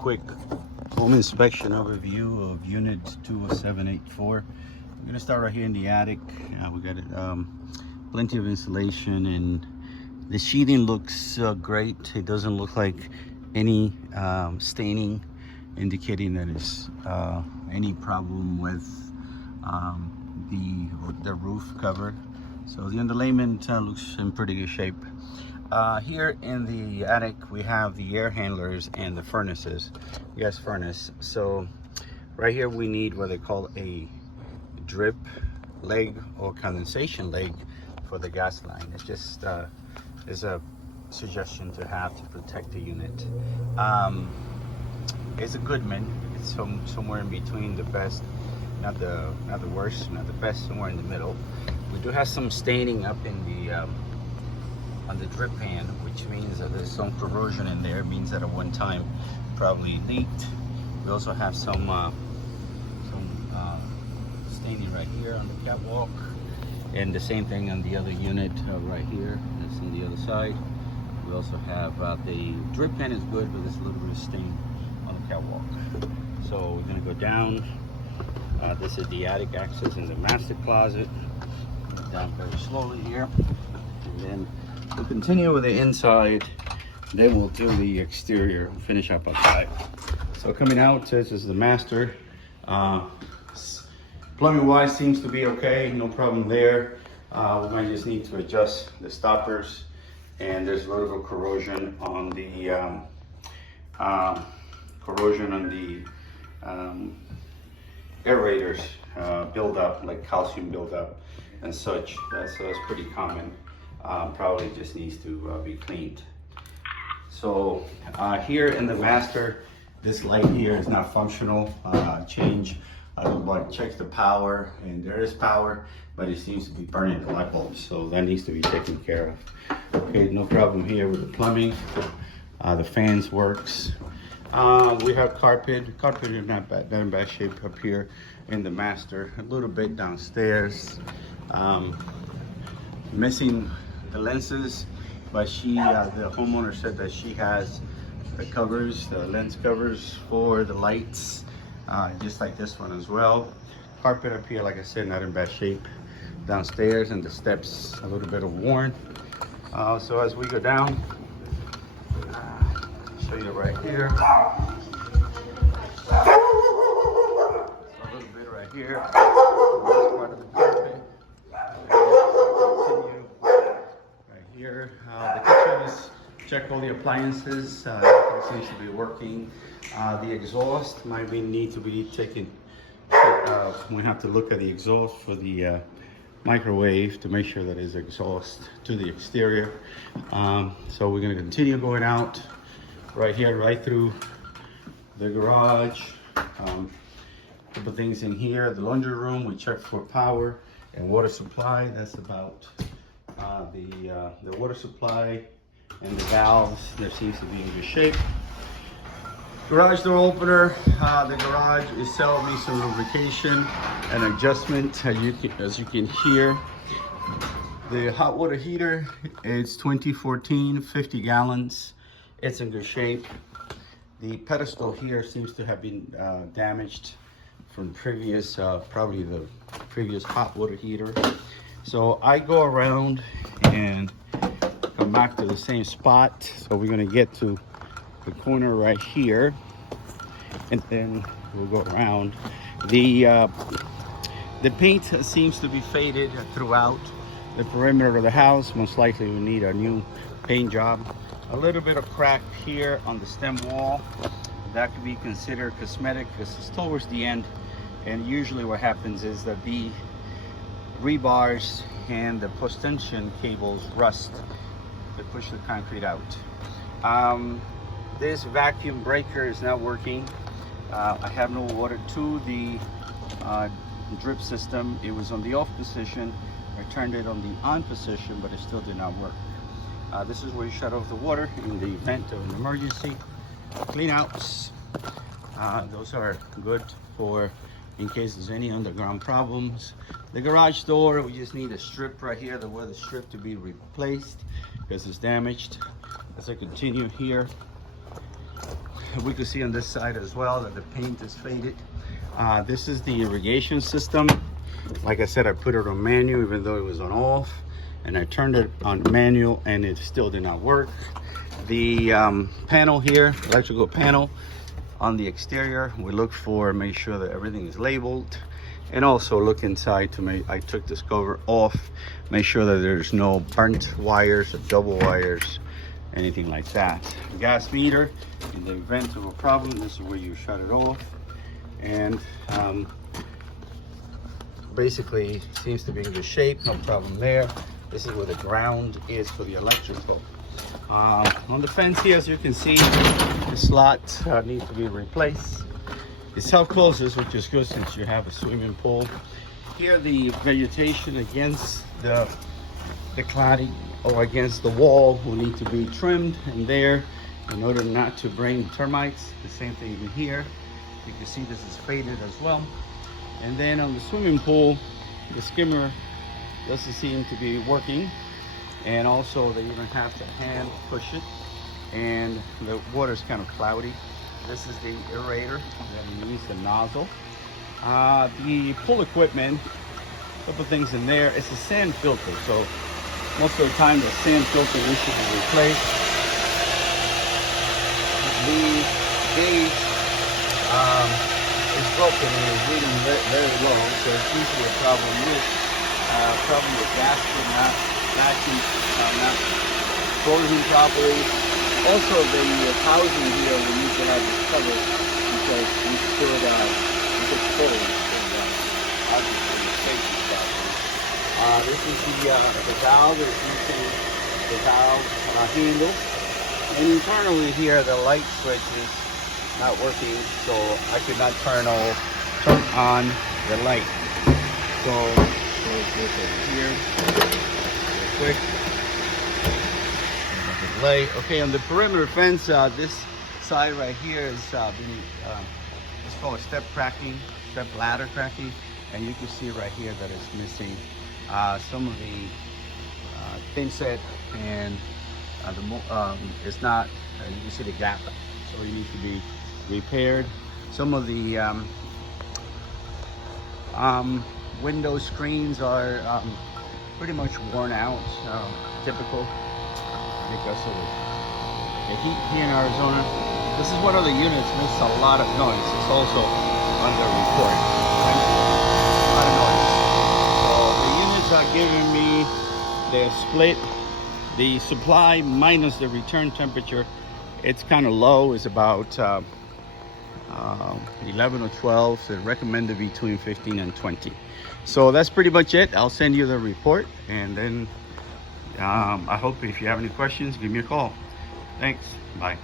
quick home inspection overview of unit 20784. I'm gonna start right here in the attic. We got it, plenty of insulation, and the sheeting looks great. It doesn't look like any staining indicating that it's any problem with the roof cover. So the underlayment looks in pretty good shape. Here in the attic we have the air handlers and the furnaces, gas furnace. So right here we need what they call a drip leg or condensation leg for the gas line. It's just is a suggestion to have to protect the unit. It's a Goodman. It's somewhere in between the best, not the worst, not the best, somewhere in the middle. We do have some staining up in the on the drip pan, which means that there's some corrosion in there. It means that at one time probably leaked. We also have some staining right here on the catwalk, and the same thing on the other unit right here. That's on the other side. We also have the drip pan is good, but there's a little bit of stain on the catwalk. So we're gonna go down. This is the attic access in the master closet. Down very slowly here, and then we'll continue with the inside. Then we'll do the exterior and finish up outside. So coming out, this is the master. Plumbing wise seems to be okay, no problem there. We might just need to adjust the stoppers, and there's a little corrosion on the aerators build up, like calcium build up and such. So that's pretty common. Probably just needs to be cleaned. So here in the master, this light here is not functional. Checks the power, and there is power, but it seems to be burning the light bulbs, so that needs to be taken care of. Okay, no problem here with the plumbing. The fans works. We have carpet. Carpet is not in bad shape up here in the master. A little bit downstairs. Missing the lenses, but the homeowner said that she has the covers, the lens covers for the lights, just like this one as well. Carpet up here, like I said, not in bad shape. Downstairs, and the steps a little bit of worn. So as we go down, show you right here. So a little bit right here. This part of the carpet. Continue right here. The kitchen is, check all the appliances. Everything seems to be working. The exhaust might need to be taken. We have to look at the exhaust for the microwave to make sure that is exhaust to the exterior. So we're going to continue going out right here, right through the garage. Couple things in here. The laundry room, we check for power and water supply. That's about the water supply and the valves. There seems to be in good shape. Garage door opener. The garage itself needs some lubrication and adjustment. As you can hear, the hot water heater, it's 2014, 50 gallons. It's in good shape. The pedestal here seems to have been damaged from previous, probably the previous hot water heater. So I go around and come back to the same spot. So we're gonna get to the corner right here, and then we'll go around. The paint seems to be faded throughout the perimeter of the house. Most likely we need a new paint job. A little bit of crack here on the stem wall. That could be considered cosmetic because it's towards the end, and usually what happens is that the rebars and the post tension cables rust. They push the concrete out. This vacuum breaker is not working. I have no water to the drip system. It was on the off position. I turned it on the on position, but it still did not work. This is where you shut off the water in the event of an emergency. Clean outs. Those are good for in case there's any underground problems. The garage door, we just need a strip right here, the weather strip to be replaced because it's damaged. As I continue here, we can see on this side as well that the paint is faded. This is the irrigation system. Like I said, I put it on manual even though it was on off, and I turned it on manual and it still did not work. The panel here, electrical panel on the exterior, we look for, make sure that everything is labeled, and also look inside to make, I took this cover off, make sure that there's no burnt wires or double wires, anything like that. Gas meter, in the event of a problem, this is where you shut it off. And basically seems to be in good shape, no problem there. This is where the ground is for the electrical. On the fence here, as you can see, the slot needs to be replaced. It's self-closes, which is good since you have a swimming pool. Here the vegetation against the cladding or against the wall will need to be trimmed, and there, in order not to bring termites. The same thing in here. You can see this is faded as well. And then on the swimming pool, the skimmer doesn't seem to be working, and also they even have to hand push it, and the water is kind of cloudy. This is the aerator that we use, the nozzle. The pool equipment, a couple things in there. It's a sand filter, so most of the time the sand filter needs to be replaced. The gauge is broken and is reading very low, so it's usually a problem with gasket not matching, not closing properly. Also, the housing here we need to have this covered because we could pull obviously the safety stuff. This is the valve that is using the valve handle, and internally here the light switch is not working, so I could not turn on the light. So let's go over here real quick. Light. Okay, on the perimeter fence, this side right here is it's called step ladder cracking, and you can see right here that it's missing some of the thin set, and it's not. You can see the gap, so it needs to be repaired. Some of the window screens are pretty much worn out, typical because of the heat here in Arizona. This is one of the units makes a lot of noise. It's also under report. A lot of noise. So the units are giving me the split, the supply minus the return temperature. It's kind of low. It's about 11 or 12. So recommended between 15 and 20. So that's pretty much it. I'll send you the report, and then I hope if you have any questions, give me a call. Thanks. Bye.